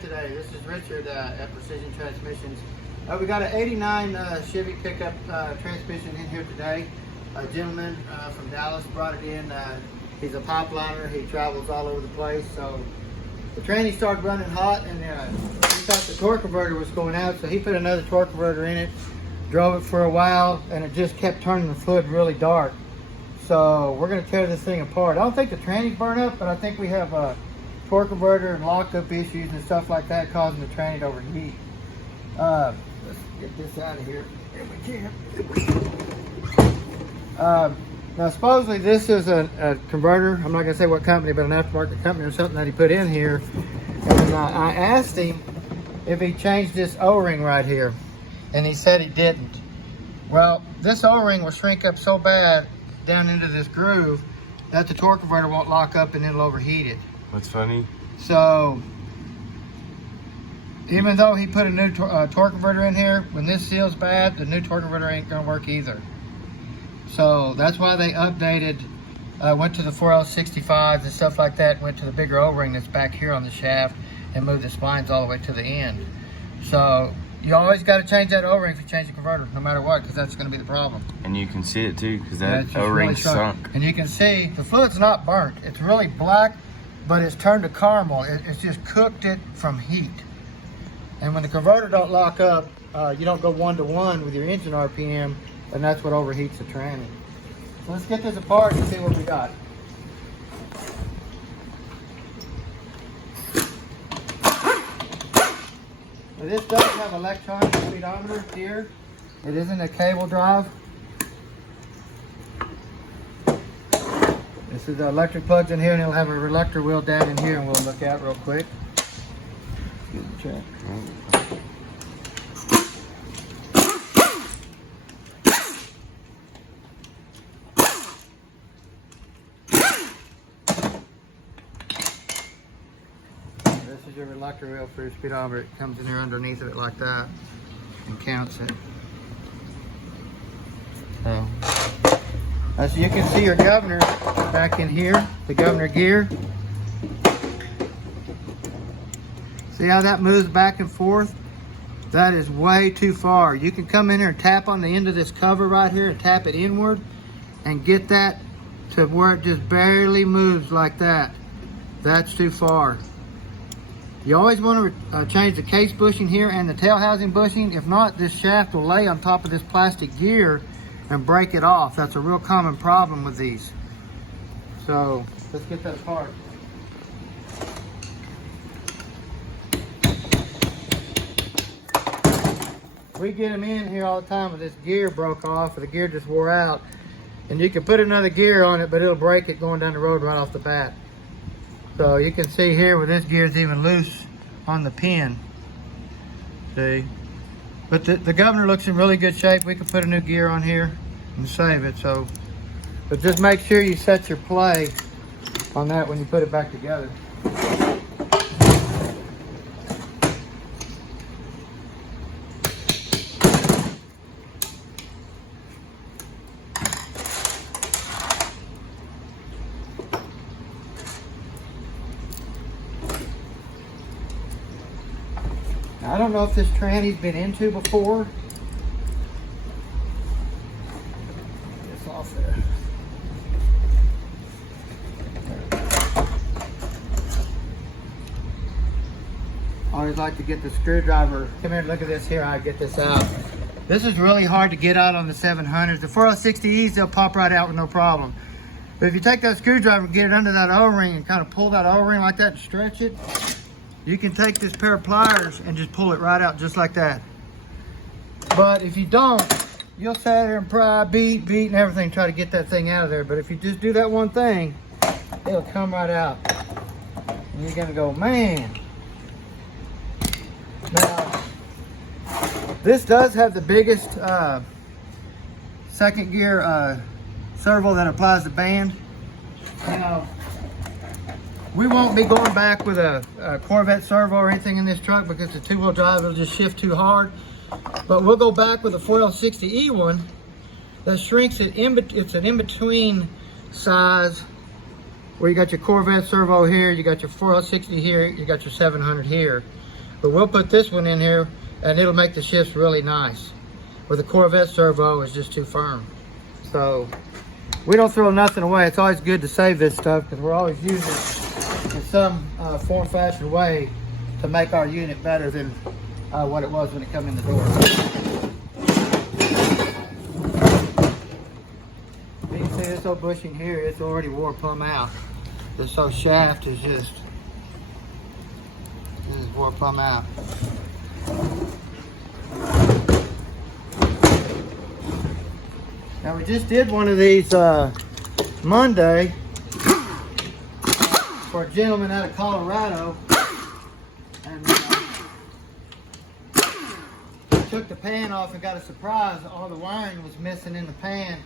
Today, this is Richard at Precision Transmissions. We got an 89 Chevy pickup transmission in here today. A gentleman from Dallas brought it in. He's a pipeliner. He travels all over the place. So the tranny started running hot, and he thought the torque converter was going out, so he put another torque converter in it, drove it for a while, and it just kept turning the fluid really dark. So we're going to tear this thing apart. I don't think the tranny's burnt up, but I think we have a torque converter and lockup issues and stuff like that causing the tranny to overheat. Let's get this out of here if we can. Now supposedly this is a converter. I'm not going to say what company, but an aftermarket company or something that he put in here. And I asked him if he changed this O-ring right here, and he said he didn't. Well, this O-ring will shrink up so bad down into this groove that the torque converter won't lock up and it'll overheat it. That's funny. So even though he put a new torque converter in here, when this seals bad, the new torque converter ain't gonna work either. So that's why they updated, went to the 4L65s and stuff like that, went to the bigger O-ring that's back here on the shaft and moved the splines all the way to the end. So you always got to change that O-ring if you change the converter, no matter what, because that's going to be the problem. And you can see it too, because that O-ring really sunk. And you can see the fluid's not burnt. It's really black, but it's turned to caramel. It's just cooked it from heat. And when the converter don't lock up, you don't go 1-to-1 with your engine RPM, and that's what overheats the tranny. So let's get this apart and see what we got. Now this does have electronic speedometer here. It isn't a cable drive. This is the electric plugs in here, and it'll have a reluctor wheel down in here, and we'll look at real quick. Check. This is your reluctor wheel for your speedometer. It comes in here underneath of it like that and counts it. So, as you can see, your governor back in here, the governor gear. See how that moves back and forth? That is way too far. You can come in here and tap on the end of this cover right here and tap it inward and get that to where it just barely moves like that. That's too far. You always want to change the case bushing here and the tail housing bushing. If not, this shaft will lay on top of this plastic gear and break it off. That's a real common problem with these. So let's get that apart. We get them in here all the time with this gear broke off or the gear just wore out. And you can put another gear on it, but it'll break it going down the road right off the bat. So you can see here where this gear is even loose on the pin. See? But the governor looks in really good shape. We can put a new gear on here and save it. So, but just make sure you set your play on that when you put it back together. I don't know if this tranny's been into before. Get this off there. I always like to get the screwdriver. Come here and look at this here. I get this out. This is really hard to get out on the 700s. The 4L60Es, they'll pop right out with no problem. But if you take that screwdriver and get it under that O-ring and kind of pull that O-ring like that and stretch it, you can take this pair of pliers and just pull it right out just like that. But if you don't, you'll sit there and pry, beat and everything, try to get that thing out of there. But if you just do that one thing, it'll come right out. And you're gonna go, man. Now, this does have the biggest second gear servo that applies the band. Now, we won't be going back with a Corvette servo or anything in this truck because the two-wheel drive will just shift too hard. But we'll go back with a 4L60E one that shrinks it. It's an in-between size where you got your Corvette servo here, you got your 4L60 here, you got your 700 here. But we'll put this one in here and it'll make the shifts really nice. Where the Corvette servo is just too firm. So we don't throw nothing away. It's always good to save this stuff because we're always using it in some form, fashion way to make our unit better than what it was when it come in the door. You can see this old bushing here, it's already wore plumb out. This old shaft is just wore plumb out. Now we just did one of these Monday for a gentleman out of Colorado, and took the pan off and got a surprise. All the wiring was missing in the pan,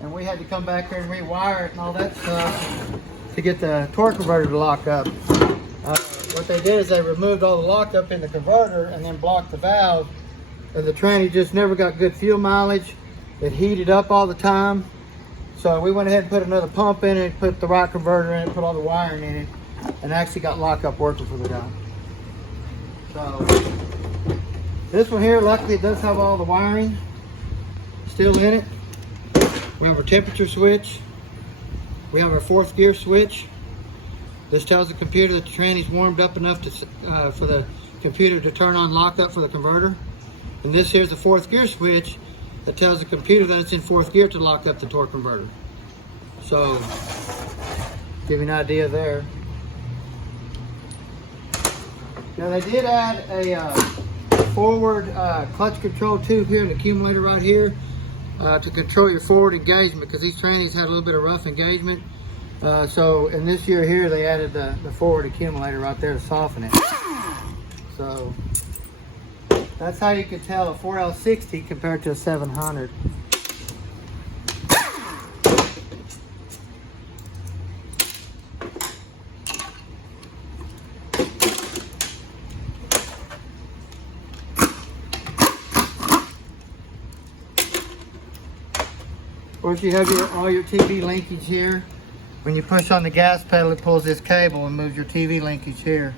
and we had to come back here and rewire it and all that stuff to get the torque converter to lock up. What they did is they removed all the lockup in the converter and then blocked the valve, and the tranny just never got good fuel mileage. It heated up all the time. So we went ahead and put another pump in it, put the right converter in it, put all the wiring in it, and actually got lockup working for the guy. So this one here, luckily it does have all the wiring still in it. We have our temperature switch. We have our 4th gear switch. This tells the computer that the tranny's warmed up enough to, for the computer to turn on lockup for the converter. And this here's the 4th gear switch that tells the computer that it's in 4th gear to lock up the torque converter. So, give you an idea there. Now they did add a forward clutch control tube here, an accumulator right here, to control your forward engagement, because these trannies had a little bit of rough engagement. So in this year here, they added the forward accumulator right there to soften it. So that's how you can tell a 4L60 compared to a 700. Of course, you have all your TV linkage here. When you push on the gas pedal, it pulls this cable and moves your TV linkage here.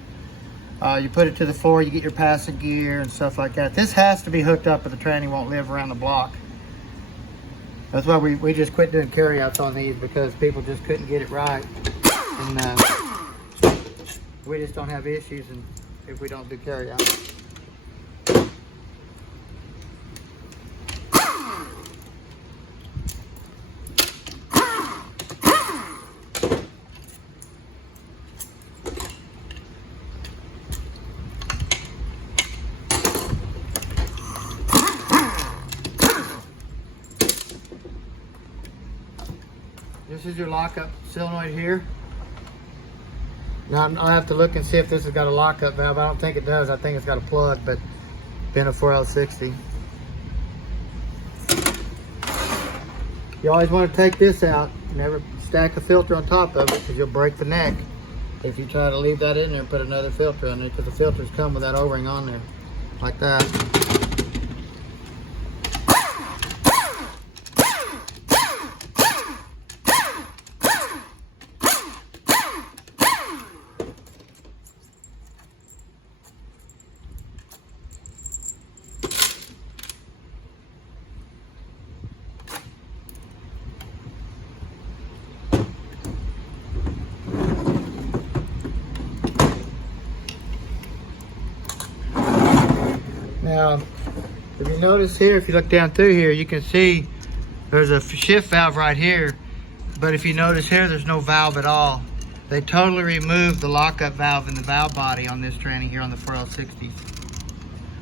You put it to the floor, you get your passing gear and stuff like that. This has to be hooked up or the tranny won't live around the block. That's why we just quit doing carryouts on these, because people just couldn't get it right. And we just don't have issues if we don't do carryouts. This is your lockup solenoid here. Now I'll have to look and see if this has got a lockup valve. I don't think it does. I think it's got a plug, but been a 4L60. You always want to take this out. Never stack a filter on top of it, because you'll break the neck if you try to leave that in there and put another filter on it, because the filters come with that O-ring on there, like that. Now, if you notice here, if you look down through here, you can see there's a shift valve right here. But if you notice here, there's no valve at all. They totally removed the lockup valve in the valve body on this tranny here on the 4L60s,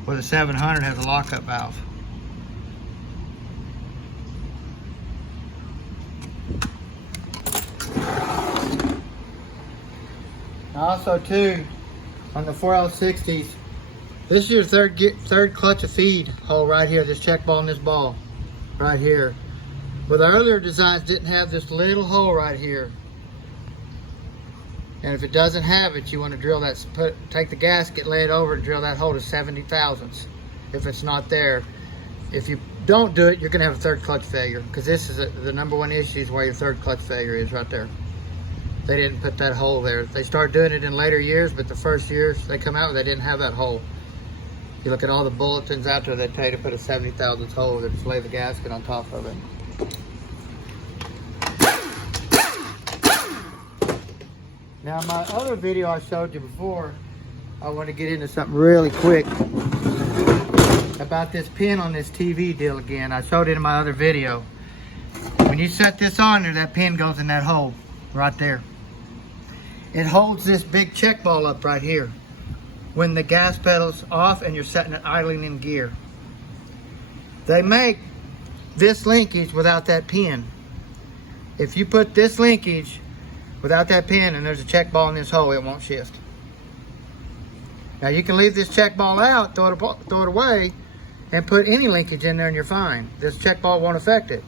where the 700 has a lockup valve. Also too, on the 4L60s, this is your third clutch of feed hole right here, this check ball and this ball right here. But the earlier designs didn't have this little hole right here. And if it doesn't have it, you want to drill that, take the gasket, lay it over, and drill that hole to 70 thousandths if it's not there. If you don't do it, you're going to have a third clutch failure, because this is the number one issue, is where your third clutch failure is right there. they didn't put that hole there. They started doing it in later years, but the first years they come out, they didn't have that hole. You look at all the bulletins out there, they tell you to put a 70 thousandths hole, they just lay the gasket on top of it. Now my other video I showed you before, I want to get into something really quick about this pin on this TV deal again. I showed it in my other video. When you set this on there, that pin goes in that hole right there. It holds this big check ball up right here when the gas pedal's off and you're setting it idling in gear. They make this linkage without that pin. If you put this linkage without that pin and there's a check ball in this hole, it won't shift. Now you can leave this check ball out, throw it away, and put any linkage in there and you're fine. This check ball won't affect it.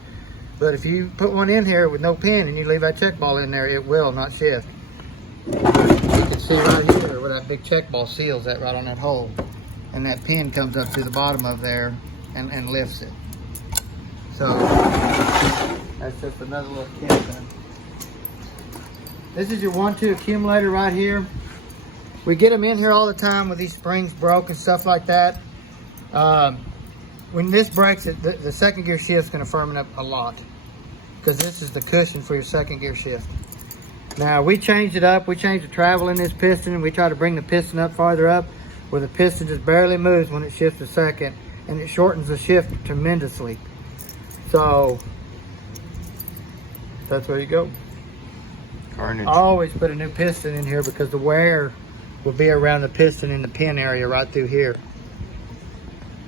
But if you put one in here with no pin and you leave that check ball in there, it will not shift. You can see right here where that big check ball seals that right on that hole. And that pin comes up to the bottom of there and lifts it. So that's just another little tip there. This is your 1-2 accumulator right here. We get them in here all the time with these springs broke and stuff like that. When this breaks, the second gear shift is going to firm up a lot because this is the cushion for your second gear shift. Now we changed it up. We changed the travel in this piston and we try to bring the piston up farther up where the piston just barely moves when it shifts to second, and it shortens the shift tremendously. So that's where you go. Carnage. I always put a new piston in here because the wear will be around the piston in the pin area right through here.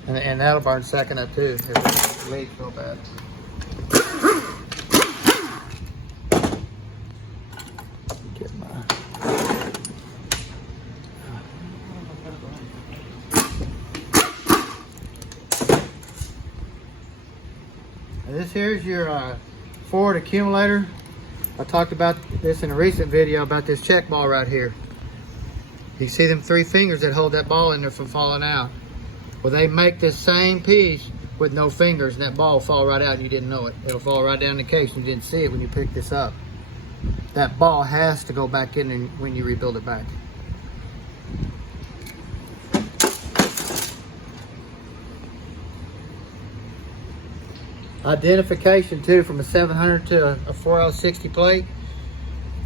And that'll burn second up too if it leaks real bad. Get my... This here's your Ford accumulator. I talked about this in a recent video about this check ball right here. You see them 3 fingers that hold that ball in there from falling out. Well, they make this same piece with no fingers and that ball will fall right out and you didn't know it. It'll fall right down the case and you didn't see it when you picked this up. That ball has to go back in when you rebuild it back. Identification too from a 700 to a 4L60 plate.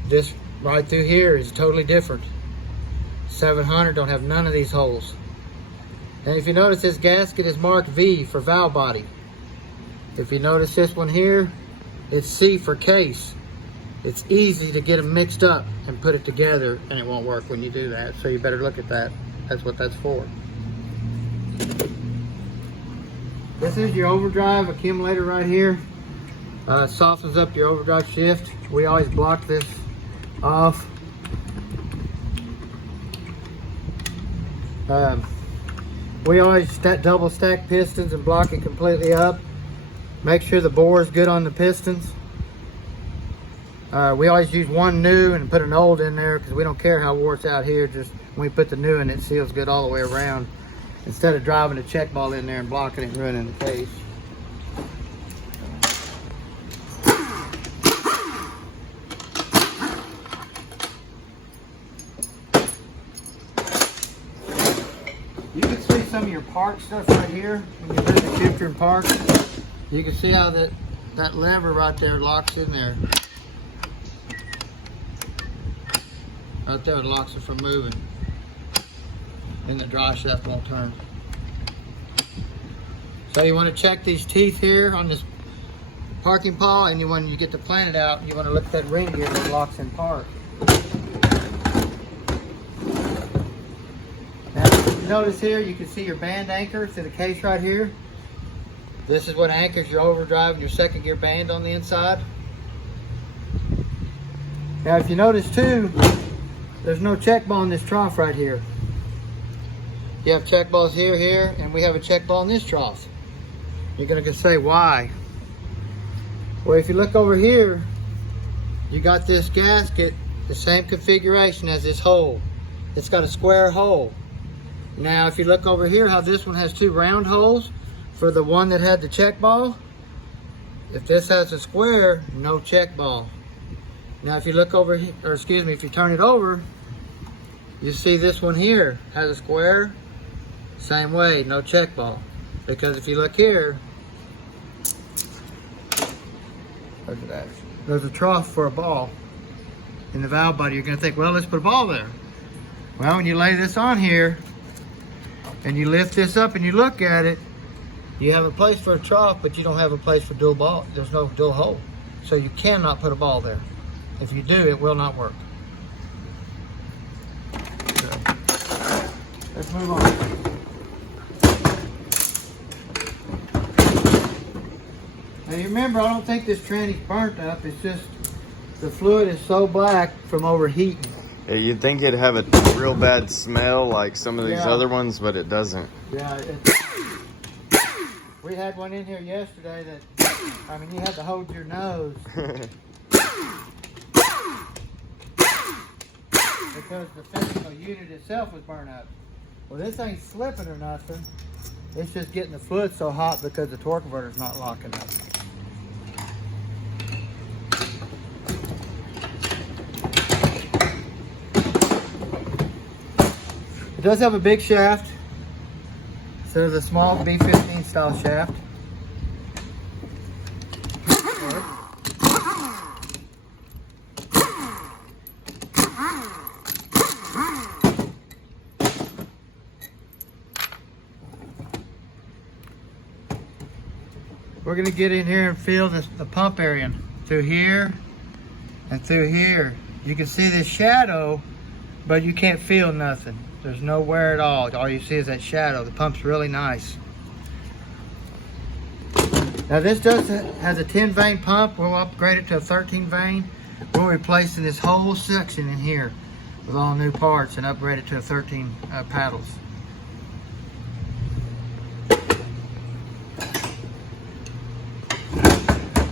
This right through here is totally different. 700 don't have none of these holes. And if you notice, this gasket is marked V for valve body. If you notice this one here, it's C for case. It's easy to get them mixed up and put it together, and it won't work when you do that. So you better look at that. That's what that's for. This is your overdrive accumulator right here. Softens up your overdrive shift. We always block this off. We always double stack pistons and block it completely up. Make sure the bore is good on the pistons. We always use one new and put an old in there because we don't care how wore it's out here. Just when we put the new in, it seals good all the way around. Instead of driving a check ball in there and blocking it and ruining the case. You can see some of your park stuff right here when you put the shifter in park. You can see how that lever right there locks in there. Right there, it locks it from moving. And the dry shaft won't turn. So you want to check these teeth here on this parking pawl, and when you get the planet out, you want to look at that ring gear that locks in park. Now, if you notice here, you can see your band anchor to the case right here. This is what anchors your overdrive and your second gear band on the inside. Now, if you notice too, there's no check ball in this trough right here. You have check balls here, and we have a check ball in this trough. You're gonna say, why? Well, if you look over here, you got this gasket, the same configuration as this hole. It's got a square hole. Now, if you look over here, how this one has 2 round holes for the one that had the check ball. If this has a square, no check ball. Now if you look over here, or excuse me, if you turn it over, you see this one here has a square. Same way, no check ball. Because if you look here, look at that. There's a trough for a ball in the valve body. You're going to think, well, let's put a ball there. Well, when you lay this on here and you lift this up and you look at it, you have a place for a trough, but you don't have a place for dual ball. There's no dual hole. So you cannot put a ball there. If you do, it will not work. So, let's move on. Now you remember, I don't think this tranny's burnt up. It's just the fluid is so black from overheating. Yeah, you'd think it'd have a real bad smell like some of these other ones, but it doesn't. Yeah, we had one in here yesterday that, I mean, you had to hold your nose. Because the physical unit itself was burnt up. Well, this ain't slipping or nothing. It's just getting the fluid so hot because the torque converter's not locking up. It does have a big shaft. So there's a small B15 style shaft. We're going to get in here and feel the pump area through here and through here. You can see this shadow, but you can't feel nothing. There's no wear at all. All you see is that shadow. The pump's really nice. Now this has a 10 vein pump. We'll upgrade it to a 13 vein. We'll replace this whole section in here with all new parts and upgrade it to a 13 paddles.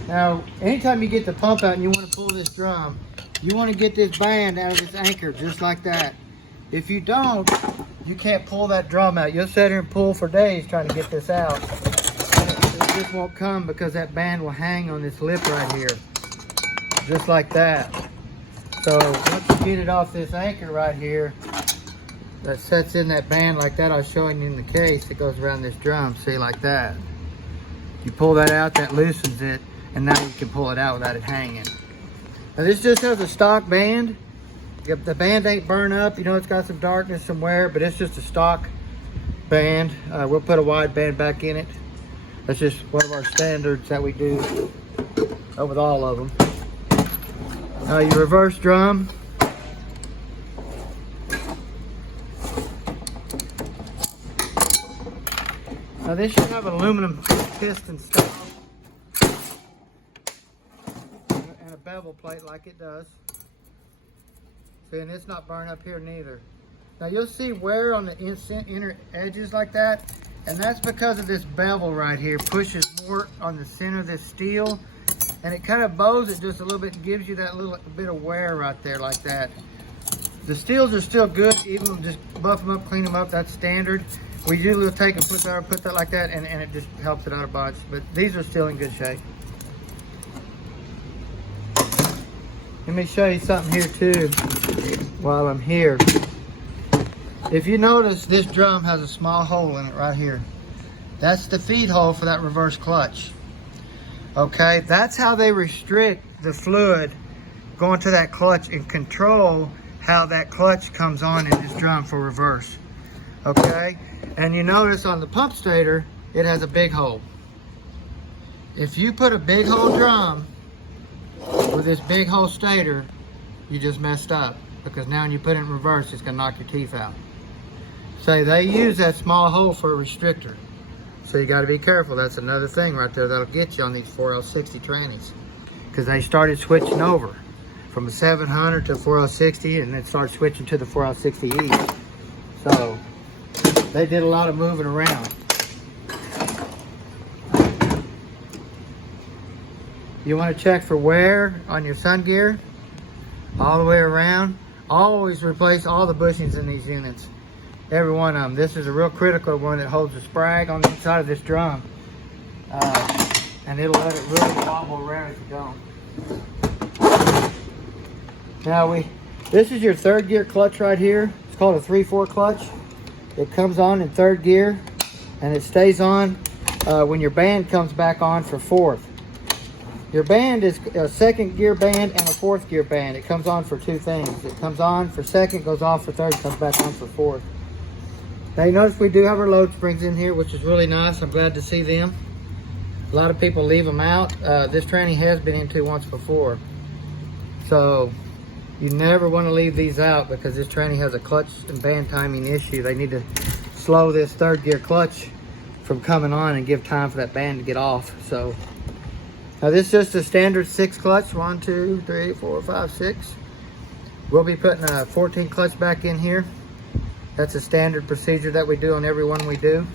Now, anytime you get the pump out and you want to pull this drum, you want to get this band out of this anchor just like that. If you don't, you can't pull that drum out. You'll sit here and pull for days trying to get this out. It just won't come because that band will hang on this lip right here. Just like that. So once you get it off this anchor right here, that sets in that band like that I was showing you in the case, it goes around this drum, see, like that. You pull that out, that loosens it, and now you can pull it out without it hanging. Now this just has a stock band. The band ain't burned up. You know, it's got some darkness, some wear, but it's just a stock band. We'll put a wide band back in it. That's just one of our standards that we do with all of them. Your reverse drum. Now this should have an aluminum piston stop and a bevel plate like it does. See, and it's not burned up here neither. Now you'll see wear on the inner edges like that, and that's because of this bevel right here. Pushes more on the center of this steel, and it kind of bows it just a little bit and gives you that little bit of wear right there like that. The steels are still good, even just buff them up, clean them up, that's standard. We usually will take and put that like that, and it just helps it out a bunch. But these are still in good shape. Let me show you something here too while I'm here. If you notice, this drum has a small hole in it right here. That's the feed hole for that reverse clutch. Okay, that's how they restrict the fluid going to that clutch and control how that clutch comes on in this drum for reverse. Okay, and you notice on the pump stator, it has a big hole. If you put a big hole drum with this big hole stator, you just messed up, because now when you put it in reverse, it's gonna knock your teeth out. So they use that small hole for a restrictor. So you gotta be careful. That's another thing right there that'll get you on these 4L60 trannies. Because they started switching over from a 700 to 4L60, and then started switching to the 4L60E. So they did a lot of moving around. You want to check for wear on your sun gear all the way around. Always replace all the bushings in these units, every one of them. This is a real critical one that holds the sprag on the inside of this drum, and it'll let it really wobble around if you don't. Now this is your third gear clutch right here. It's called a 3/4 clutch. It comes on in third gear and it stays on when your band comes back on for fourth. Your band is a second gear band and a fourth gear band. It comes on for two things. It comes on for second, goes off for third, comes back on for fourth. Now you notice we do have our load springs in here, which is really nice. I'm glad to see them. A lot of people leave them out. This tranny has been into once before. So you never want to leave these out because this tranny has a clutch and band timing issue. They need to slow this third gear clutch from coming on and give time for that band to get off. So now this is just a standard 6 clutch, 1, 2, 3, 4, 5, 6. We'll be putting a 14 clutch back in here. That's a standard procedure that we do on every one we do.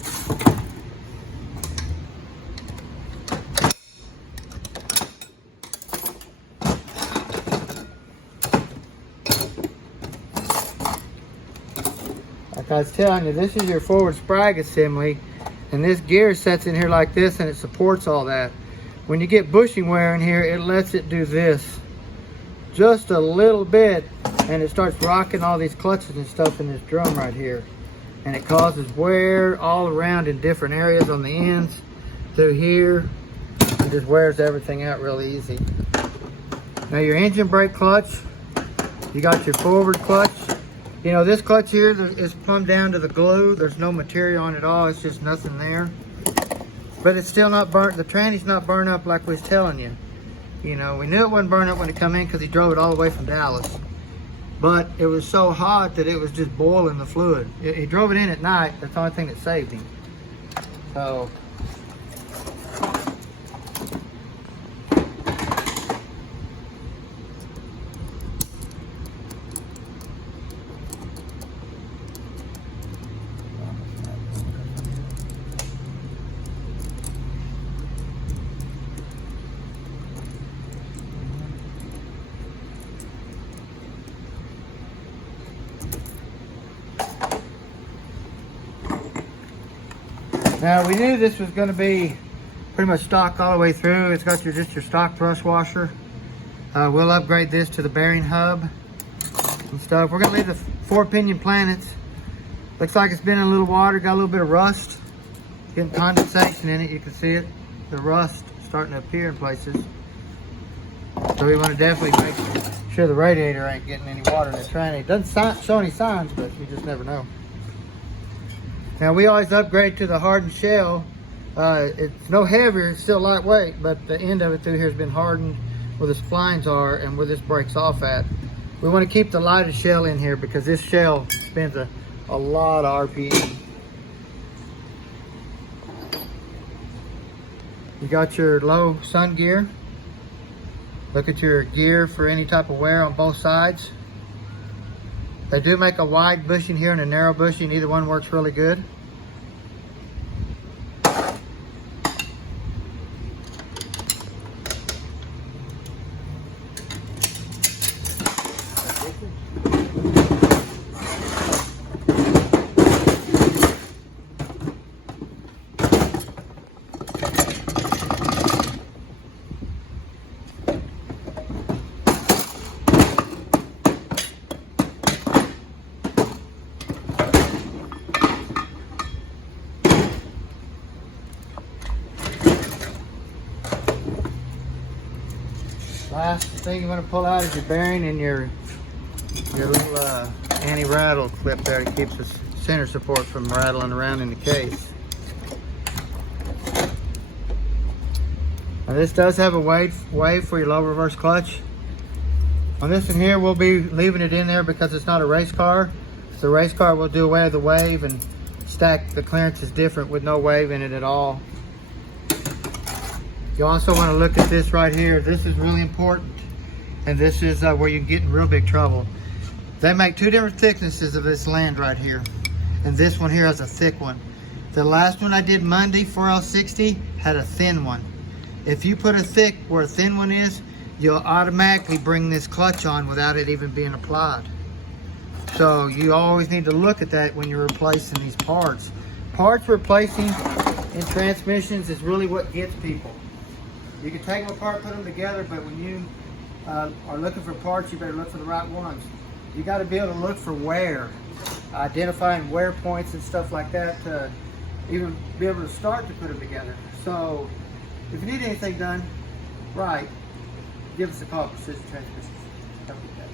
Like I was telling you, this is your forward sprag assembly, and this gear sets in here like this and it supports all that. When you get bushing wear in here, it lets it do this just a little bit, and it starts rocking all these clutches and stuff in this drum right here, and it causes wear all around in different areas on the ends through here. It just wears everything out really easy. Now your engine brake clutch, you got your forward clutch. You know, this clutch here is plumbed down to the glue. There's no material on it at all. It's just nothing there. But it's still not burnt. The tranny's not burned up like we was telling you. You know, we knew it wouldn't burn up when it come in because he drove it all the way from Dallas. But it was so hot that it was just boiling the fluid. He drove it in at night. That's the only thing that saved him. So now we knew this was going to be pretty much stock all the way through. It's got just your stock brush washer. We'll upgrade this to the bearing hub and stuff. We're going to leave the 4 pinion planets. Looks like it's been in a little water, got a little bit of rust. Getting condensation in it, you can see it. The rust starting to appear in places. So we want to definitely make sure the radiator ain't getting any water in the tranny. It doesn't show any signs, but you just never know. Now we always upgrade to the hardened shell. It's no heavier, it's still lightweight, but the end of it through here has been hardened where the splines are and where this breaks off at. We want to keep the lightest shell in here because this shell spends a lot of RPM. You got your low sun gear. Look at your gear for any type of wear on both sides. They do make a wide bushing here and a narrow bushing. Either one works really good. Last thing you want to pull out is your bearing and your little anti-rattle clip there. It keeps the center support from rattling around in the case. Now this does have a wave for your low reverse clutch. On this one here, we'll be leaving it in there because it's not a race car. If it's a race car, we'll do away with the wave and stack the clearances different with no wave in it at all. You also want to look at this right here. This is really important, and this is where you get in real big trouble. They make 2 different thicknesses of this land right here, and this one here has a thick one. The last one I did Monday, 4L60, had a thin one. If you put a thick where a thin one is, you'll automatically bring this clutch on without it even being applied. So you always need to look at that when you're replacing these parts. Parts replacing in transmissions is really what gets people. You can take them apart, put them together, but when you are looking for parts, you better look for the right ones. You got to be able to look for wear, identifying wear points and stuff like that to even be able to start to put them together. So if you need anything done right, give us a call, Precision Transmissions. Help you with that.